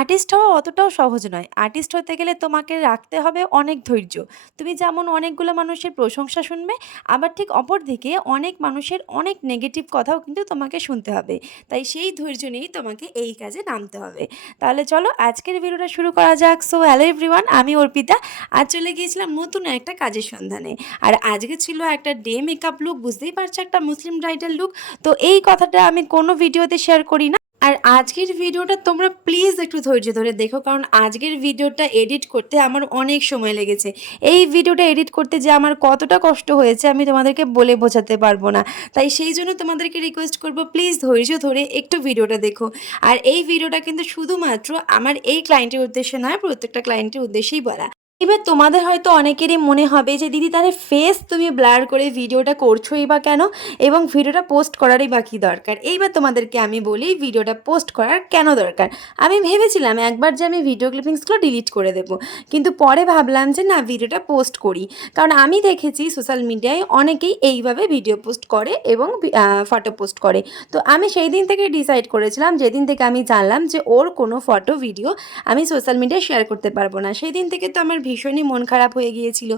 Artist হওয়া অতটাও সহজ নয়। আর্টিস্ট হতে গেলে তোমাকে রাখতে হবে অনেক ধৈর্য। তুমি যেমন অনেকগুলো মানুষের প্রশংসা শুনবে, আবার ঠিক অপর দিকে অনেক মানুষের অনেক নেগেটিভ কথাও কিন্তু তোমাকে শুনতে হবে। তাই সেই ধৈর্য নিয়েই তোমাকে এই কাজে নামতে হবে। তাহলে চলো আজকের ভিডিওটা শুরু করা যাক। সো হ্যালো এভরিওয়ান আমি অর্পিতা। আজ চলে গিয়েছিলাম নতুন একটা কাজের সন্ধানে। আর আজকে ছিল একটা ডে মেকআপ লুক বুঝতেই পারছ, একটা মুসলিম ব্রাইডাল লুক তো এই কথাটা আমি কোনো ভিডিওতে শেয়ার করি না। আর আজকের ভিডিওটা তোমরা প্লিজ একটু ধৈর্য ধরে দেখো, কারণ আজকের ভিডিওটা এডিট করতে আমার অনেক সময় লেগেছে। এই ভিডিওটা এডিট করতে যে আমার কতটা কষ্ট হয়েছে আমি তোমাদেরকে বলে বোঝাতে পারব না। তাই সেই জন্য তোমাদেরকে রিকোয়েস্ট করব প্লিজ ধৈর্য ধরে একটু ভিডিওটা দেখো। আর এই ভিডিওটা কিন্তু শুধুমাত্র আমার এই ক্লায়েন্টের উদ্দেশ্যে নয়, প্রত্যেকটা ক্লায়েন্টের উদ্দেশ্যেই বলা। এবার তোমাদের হয়তো অনেকেরই মনে হবে যে, দিদি, তাহলে ফেস তুমি ব্লার করে ভিডিওটা করছোই বা কেন? এবং ভিডিওটা পোস্ট করারই বা কী দরকার? এইবার তোমাদেরকে আমি বলি, ভিডিওটা পোস্ট করার কেন দরকার? আমি ভেবেছিলাম একবার যে আমি ভিডিও ক্লিপিংসগুলো ডিলিট করে দেবো। কিন্তু পরে ভাবলাম যে, না, ভিডিওটা পোস্ট করি। কারণ আমি দেখেছি সোশ্যাল মিডিয়ায় অনেকেই এইভাবে ভিডিও পোস্ট করে এবং ফটো পোস্ট করে। তো আমি সেই দিন থেকে ডিসাইড করেছিলাম, যেদিন থেকে আমি জানলাম যে, ওর কোনো ফটো ভিডিও আমি সোশ্যাল মিডিয়ায় শেয়ার করতে পারব না। সেই দিন থেকে তো আমার ভীষণই মন খারাপ হয়ে গিয়েছিল।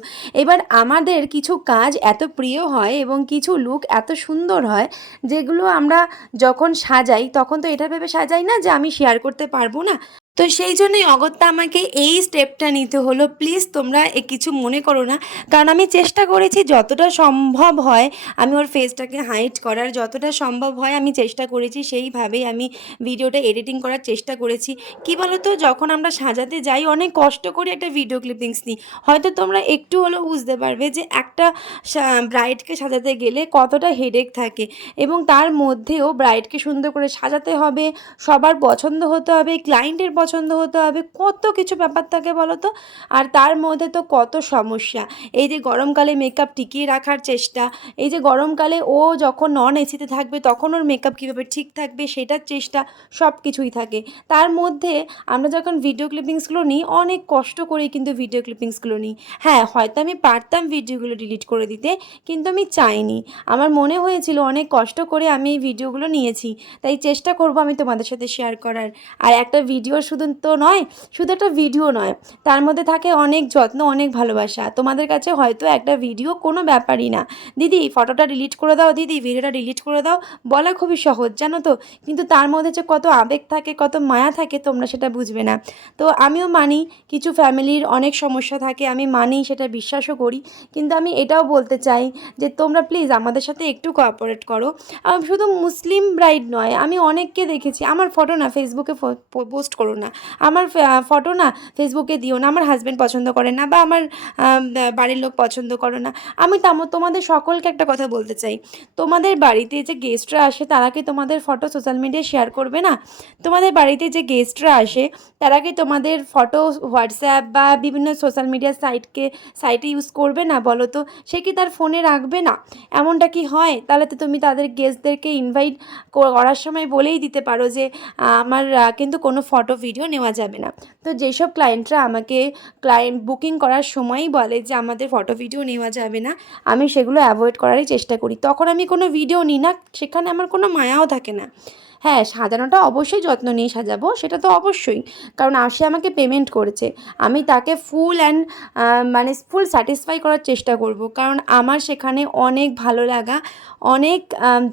এবার আমাদের কিছু কাজ এত প্রিয় হয় এবং কিছু লুক এত সুন্দর হয়, যেগুলো আমরা যখন সাজাই, তখন তো এটা ভেবে সাজাই না যে আমি শেয়ার করতে পারব না। তো সেই জন্যই অগত্যা আমাকে এই স্টেপটা নিতে হলো। প্লিজ তোমরা এ কিছু মনে করো না। কারণ আমি চেষ্টা করেছি যতটা সম্ভব হয় আমি ওর ফেসটাকে হাইট করার। যতটা সম্ভব হয় আমি চেষ্টা করেছি, সেইভাবেই আমি ভিডিওটা এডিটিং করার চেষ্টা করেছি। কি বলো তো যখন আমরা সাজাতে যাই, অনেক কষ্ট করে একটা ভিডিও ক্লিপিংস নিই। হয়তো তোমরা একটু হলেও বুঝতে পারবে যে একটা ব্রাইডকে সাজাতে গেলে কতটা হেডেক থাকে। এবং তার মধ্যেও ব্রাইডকে সুন্দর করে সাজাতে হবে, সবার পছন্দ হতে হবে ক্লায়েন্টের পছন্দ হতে হবে কত কিছু ব্যাপার থাকে বলো তো? আর তার মধ্যে তো কত সমস্যা। এই যে গরমকালে মেকআপ টিকিয়ে রাখার চেষ্টা, এই যে গরমকালে ও যখন নন এসিতে থাকবে তখন ওর মেকআপ কীভাবে ঠিক থাকবে সেটার চেষ্টা সব কিছুই থাকে। তার মধ্যে আমরা যখন ভিডিও ক্লিপিংসগুলো নিই, অনেক কষ্ট করেই কিন্তু ভিডিও ক্লিপিংসগুলো নিই। হ্যাঁ হয়তো আমি পারতাম ভিডিওগুলো ডিলিট করে দিতে, কিন্তু আমি চাইনি। আমার মনে হয়েছিল অনেক কষ্ট করে আমি এই ভিডিওগুলো নিয়েছি, তাই চেষ্টা করব আমি তোমাদের সাথে শেয়ার করার। আর একটা ভিডিও শুধু তো নয়, শুধু একটা ভিডিও নয়। তার মধ্যে থাকে অনেক যত্ন, অনেক ভালোবাসা। তোমাদের কাছে হয়তো একটা ভিডিও কোনো ব্যাপারই না। দিদি ফটোটা ডিলিট করে দাও দিদি ভিডিওটা ডিলিট করে দাও। বলা খুবই সহজ, জানো তো? কিন্তু তার মধ্যে যে কত আবেগ থাকে, কত মায়া থাকে, তোমরা সেটা বুঝবে না। তো আমিও মানি, কিছু ফ্যামিলির অনেক সমস্যা থাকে, আমি মানি, সেটা বিশ্বাসও করি। কিন্তু আমি এটাও বলতে চাই যে, তোমরা প্লিজ আমাদের সাথে একটু কোঅপারেট করো। শুধু মুসলিম ব্রাইড নয়, আমি অনেককে দেখেছি, আমার ফটো না ফেসবুকে পোস্ট করো না। আমার ফটো না ফেসবুকে দিও না, আমার হাজব্যান্ড পছন্দ করে না বা আমার বাড়ির লোক পছন্দ করে না। আমি তাম- তোমাদের সকলকে একটা কথা বলতে চাই। তোমাদের বাড়িতে যে গেস্টরা আসে, তারা কি তোমাদের ফটো সোশ্যাল মিডিয়ায় শেয়ার করবে না? তোমাদের বাড়িতে যে গেস্টরা আসে, তারা কি তোমাদের ফটো হোয়াটসঅ্যাপ বা বিভিন্ন সোশ্যাল মিডিয়া সাইটকে সাইটে ইউজ করবে না বলো তো? সে কি তার ফোনে রাখবে না? এমনটা কি হয়? তাহলে তো তুমি তাদের গেস্টদেরকে ইনভাইট করার সময় বলেই দিতে পারো যে আমার কিন্তু কোনো ফটো ভিডিও নেওয়া যাবে না। তো যেসব ক্লায়েন্টরা আমাকে ক্লায়েন্ট বুকিং করার সময়ই বলে যে, আমাদের ফটো ভিডিও নেওয়া যাবে না, আমি সেগুলো অ্যাভয়েড করারই চেষ্টা করি। তখন আমি কোনো ভিডিও নিই না, সেখানে আমার কোনো মায়াও থাকে না। হ্যাঁ সাজানোটা অবশ্যই যত্ন নিয়ে সাজাবো, সেটা তো অবশ্যই। কারণ সে আমাকে পেমেন্ট করেছে। আমি তাকে ফুল অ্যান্ড মানে ফুল স্যাটিসফাই করার চেষ্টা করব। কারণ আমার সেখানে অনেক ভালো লাগা, অনেক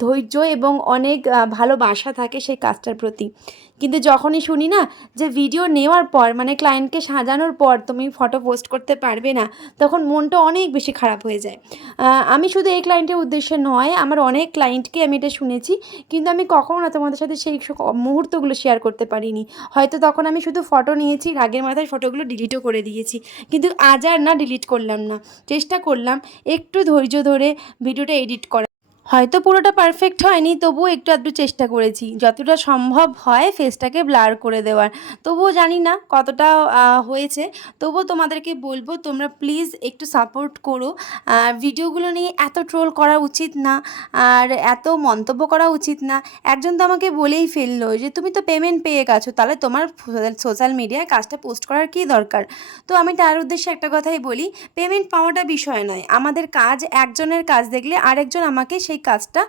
ধৈর্য এবং অনেক ভালোবাসা থাকে সেই কাজটার প্রতি। কিন্তু যখনই শুনি না যে ভিডিও নেওয়ার পর মানে ক্লায়েন্টকে সাজানোর পর তুমি ফটো পোস্ট করতে পারবে না, তখন মনটা অনেক বেশি খারাপ হয়ে যায়। আমি শুধু এই ক্লায়েন্টের উদ্দেশ্যে নয়, আমার অনেক ক্লায়েন্টকে আমি এটা শুনেছি, কিন্তু আমি কখনো তোমাদের সাথে সেই মুহূর্তগুলো শেয়ার করতে পারিনি। হয়তো তখন আমি শুধু ফটো নিয়েছি, রাগের মাথায় ফটোগুলো ডিলিটও করে দিয়েছি। কিন্তু আজ আর না ডিলিট করলাম না। চেষ্টা করলাম একটু ধৈর্য ধরে ভিডিওটা এডিট করা। হয়তো পুরোটা পারফেক্ট হয়নি, তবুও একটু আধটু চেষ্টা করেছি। যতটা সম্ভব হয় ফেসটাকে ব্লার করে দেওয়ার। তবুও জানি না কতটা হয়েছে। তবুও তোমাদেরকে বলব, তোমরা প্লিজ একটু সাপোর্ট করো। আর ভিডিওগুলো নিয়ে এত ট্রোল করা উচিত না, আর এত মন্তব্য করা উচিত না। একজন তো আমাকে বলেই ফেলল যে, তুমি তো পেমেন্ট পেয়ে গেছো, তাহলে তোমার সোশ্যাল মিডিয়ায় কাজটা পোস্ট করার কী দরকার? তো আমি তার উদ্দেশ্যে একটা কথাই বলি পেমেন্ট পাওয়াটা বিষয় নয়। আমাদের কাজ, একজনের কাজ দেখলে আরেকজন আমাকে সেই সেই কাজটা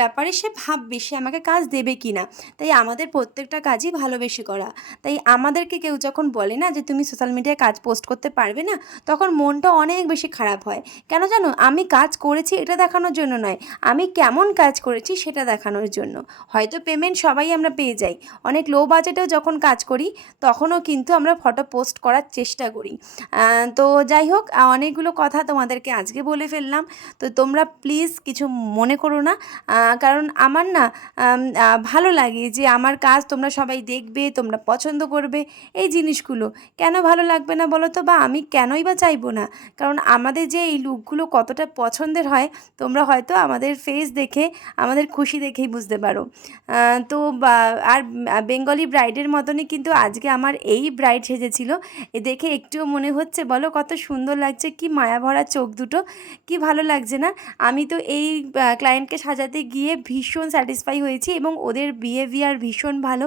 ব্যাপারে সে ভাববে সে আমাকে কাজ দেবে কি না তাই আমাদের প্রত্যেকটা কাজই ভালোবেসে করা। তাই আমাদেরকে কেউ যখন বলে না যে, তুমি সোশ্যাল মিডিয়ায় কাজ পোস্ট করতে পারবে না, তখন মনটা অনেক বেশি খারাপ হয়। কেন জানো? আমি কাজ করেছি এটা দেখানোর জন্য নয়, আমি কেমন কাজ করেছি সেটা দেখানোর জন্য। হয়তো পেমেন্ট সবাই আমরা পেয়ে যাই। অনেক লো বাজেটেও যখন কাজ করি, তখনও কিন্তু আমরা ফটো পোস্ট করার চেষ্টা করি। তো যাই হোক অনেকগুলো কথা তোমাদেরকে আজকে বলে ফেললাম। তো তোমরা প্লিজ কিছু মনে করো না। কারণ আমার না ভালো লাগে যে আমার কাজ তোমরা সবাই দেখবে, তোমরা পছন্দ করবে, এই জিনিসগুলো। কেন ভালো লাগবে না বলো তো? বা আমি কেনই বা চাইব না? কারণ আমাদের যে এই লুকগুলো কতটা পছন্দের হয়, তোমরা হয়তো আমাদের ফেস দেখে, আমাদের খুশি দেখেই বুঝতে পারো। তো আর বেঙ্গলি ব্রাইডের মতনই কিন্তু আজকে আমার এই ব্রাইড সেজেছিল। দেখে একটুও মনে হচ্ছে, বলো কত সুন্দর লাগছে, কি মায়া ভরা চোখ দুটো, কি ভালো লাগছে না? আমি তো এই ক্লায়েন্টকে সাজাতে গিয়ে ভীষণ স্যাটিসফাই হয়েছি এবং ওদের বিহেভিয়ার ভীষণ ভালো।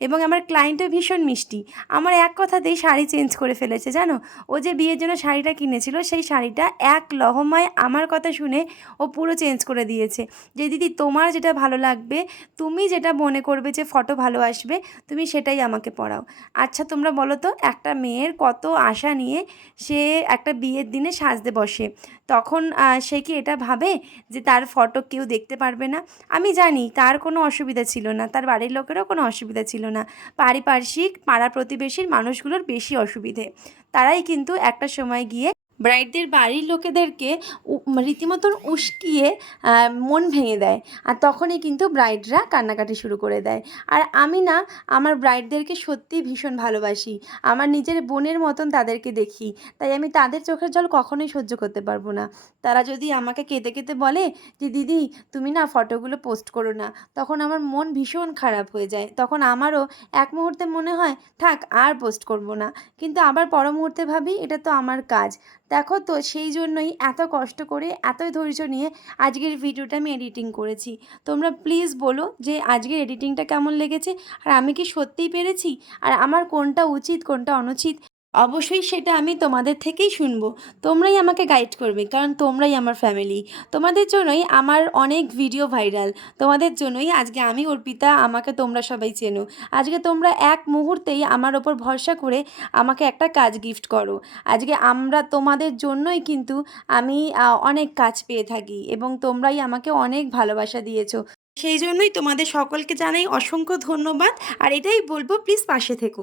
এবং আমার ক্লায়েন্টও ভীষণ মিষ্টি। আমার এক কথাতেই শাড়ি চেঞ্জ করে ফেলেছে, জানো? ও যে বিয়ের জন্য শাড়িটা কিনেছিল, সেই শাড়িটা এক লহমায় আমার কথা শুনে ও পুরো চেঞ্জ করে দিয়েছে। যে দিদি, তোমার যেটা ভালো লাগবে, তুমি যেটা মনে করবে যে ফটো ভালো আসবে, তুমি সেটাই আমাকে পড়াও। আচ্ছা তোমরা বলো তো, একটা মেয়ের কত আশা নিয়ে সে একটা বিয়ের দিনে সাজতে বসে? তখন সে কি এটা ভাবে যে তার ফটো কেউ দেখতে পারবে না? আমি জানি, তার কোনো অসুবিধা ছিল না, তার বাড়ির লোকেরও কোনো অসুবিধা ছিল না। পারিপার্শ্বিক পাড়া প্রতিবেশীর মানুষগুলোর বেশি অসুবিধে। তারাই কিন্তু একটা সময় গিয়ে ব্রাইডদের বাড়ির লোকেদেরকে রীতিমতন উস্কিয়ে মন ভেঙে দেয়। আর তখনই কিন্তু ব্রাইডরা কান্নাকাটি শুরু করে দেয়। আর আমি না, আমার ব্রাইডদেরকে সত্যিই ভীষণ ভালোবাসি। আমার নিজের বোনের মতন তাদেরকে দেখি। তাই আমি তাদের চোখের জল কখনোই সহ্য করতে পারব না। তারা যদি আমাকে কেঁদে কেঁদে বলে যে, দিদি, তুমি না ফটোগুলো পোস্ট করো না, তখন আমার মন ভীষণ খারাপ হয়ে যায়। তখন আমারও এক মুহূর্তে মনে হয়, থাক, আর পোস্ট করব না। কিন্তু আবার পর মুহূর্তে ভাবি, এটা তো আমার কাজ। দেখো তো সেই জন্যই এত কষ্ট করে এত ধৈর্য নিয়ে আজকের ভিডিওটা আমি এডিটিং করেছি। তোমরা প্লিজ বলো যে আজকের এডিটিংটা কেমন লেগেছে? আর আমি কি সত্যিই পেরেছি? আর আমার কোনটা উচিত, কোনটা অনুচিত? অবশ্যই সেটা আমি তোমাদের থেকেই শুনব। তোমরাই আমাকে গাইড করবে, কারণ তোমরাই আমার ফ্যামিলি তোমাদের জন্যই আমার অনেক ভিডিও ভাইরাল তোমাদের জন্যই আজকে আমি অর্পিতা, আমাকে তোমরা সবাই চেনো। আজকে তোমরা এক মুহূর্তেই আমার ওপর ভরসা করে আমাকে একটা কাজ গিফট করো। আজকে আমরা তোমাদের জন্যই কিন্তু আমি অনেক কাজ পেয়ে থাকি এবং তোমরাই আমাকে অনেক ভালোবাসা দিয়েছ। সেই জন্যই তোমাদের সকলকে জানাই অসংখ্য ধন্যবাদ। আর এটাই বলব প্লিজ পাশে থেকো।